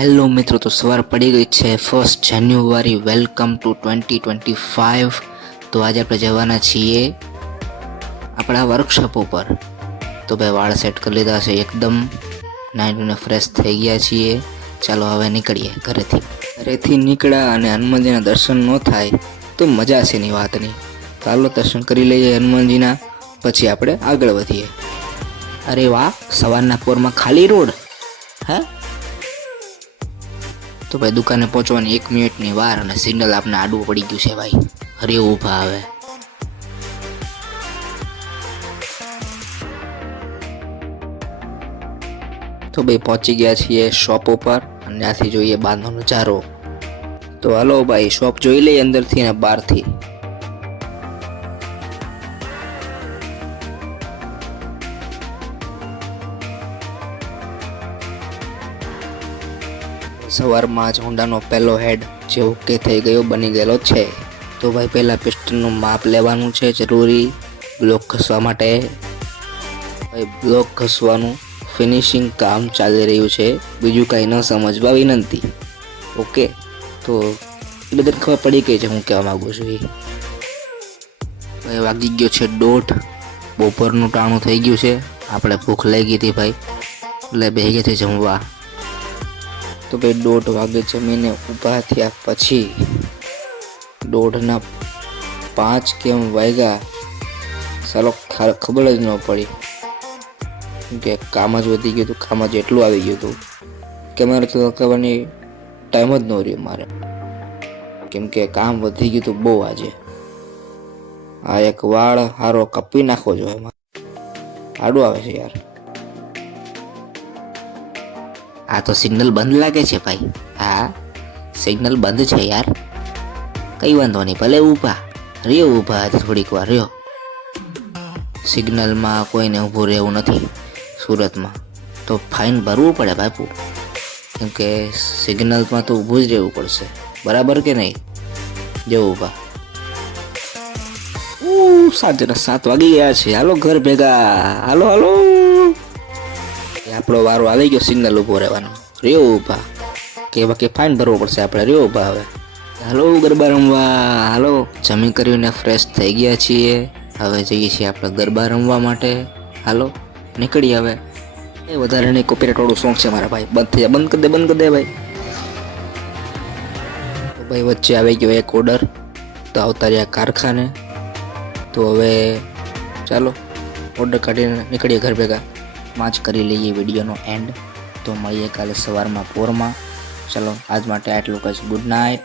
Hello મિત્રો, તો સવાર પડી ગઈ છે 1 જાન્યુઆરી. Welcome to 2025. તો આજે આપણે જવાના છીએ આપણા વર્કશોપ ઉપર. તો ભાઈ વાળ સેટ કરી લીધા છે, એકદમ નાઈને ફ્રેશ થઈ ગયા છીએ. ચાલો હવે નીકળીએ ઘરેથી નીકળ્યા અને હનુમાનજીના દર્શન ન થાય તો મજા છે ની વાતની. ચાલો દર્શન કરી લઈએ હનુમાનજીના, પછી આપણે આગળ વધીએ. અરે વાહ, સવારના પોરમાં ખાલી રોડ. હા, તો ભાઈ દુકાને પહોંચવાની 1 મિનિટની વાર અને સિગ્નલ આપણે આડવું પડી ગયું છે ભાઈ. અરે ઊભા આવે. તો ભાઈ પહોંચી ગયા છીએ શોપ ઉપર અને ત્યાંથી જોઈએ બહારનો નજારો. તો હાલો ભાઈ શોપ જોઈ લઈએ અંદરથી અને બહારથી. સવારમાં જ હોન્ડાનો પહેલો હેડ જે ઓકે થઈ ગયો, બની ગયેલો છે. તો ભાઈ પહેલાં પિસ્ટનનું માપ લેવાનું છે જરૂરી, બ્લોક ઘસવા માટે. ભાઈ બ્લોક ઘસવાનું ફિનિશિંગ કામ ચાલી રહ્યું છે, બીજું કાંઈ ન સમજવા વિનંતી. ઓકે, તો એ બધાને ખબર પડી ગઈ છે હું કહેવા માગું છું. ભાઈ વાગી ગયો છે 1:30, બપોરનું ટાણું થઈ ગયું છે. આપણે ભૂખ લાગી હતી ભાઈ, એટલે બેસી ગયા છે જમવા. તો ભાઈ 1:30 વાગે જમીને ઊભા થયા પછી 1:05 કેમ વાગ્યા ચાલો ખબર જ ન પડી, કે કામ જ વધી ગયું હતું. કામ જ એટલું આવી ગયું હતું કે મારે તો કરવાની ટાઈમ જ ન રહ્યો મારે, કેમ કે કામ વધી ગયું હતું બહુ. આજે આ એક વાળ હારો કાપી નાખવો જોઈએ, આડું આવે છે યાર. આ તો સિગ્નલ બંધ લાગે છે ભાઈ. હા, સિગ્નલ બંધ છે યાર. કઈ વાંધો નહીં, ભલે ઊભા રહ્યો, ઊભા થોડીક વાર રહ્યો. સિગ્નલમાં કોઈને ઊભું રહેવું નથી સુરતમાં, તો ફાઇન ભરવું પડે બાપુ, કેમ કે સિગ્નલમાં તો ઊભું જ રહેવું પડશે, બરાબર કે નહીં? જો ઊભા. 7 વાગી ગયા છે, હાલો ઘર ભેગા, હાલો હાલો. આપણો વારો આવી ગયો સિગ્નલ ઊભો રહેવાનો. રહ્યો ઊભા, કે બાકી ફાઇન ભરવો પડશે આપણે. રહ્યો ઊભા હવે. હાલો ગરબા રમવા, હાલો. જમી કરીને ફ્રેશ થઈ ગયા છીએ, હવે જઈએ છીએ આપણે ગરબા રમવા માટે. હાલો નીકળી હવે. એ વધારે નહીં, કોપીરાઇટ વાળું સોંગ છે મારા ભાઈ. બંધ થઈ જાય, બંધ કરી દે ભાઈ. તો ભાઈ વચ્ચે આવી ગયો એક ઓર્ડર, તો આવતા રહ્યા કારખાને. તો હવે ચાલો ઓર્ડર કાઢીને નીકળીએ ઘર ભેગા. માં જ કરી લઈએ વિડીયોનો એન્ડ. તો મળીએ કાલે સવારમાં પોરમાં. ચલો આજ માટે આટલું જ. Good night.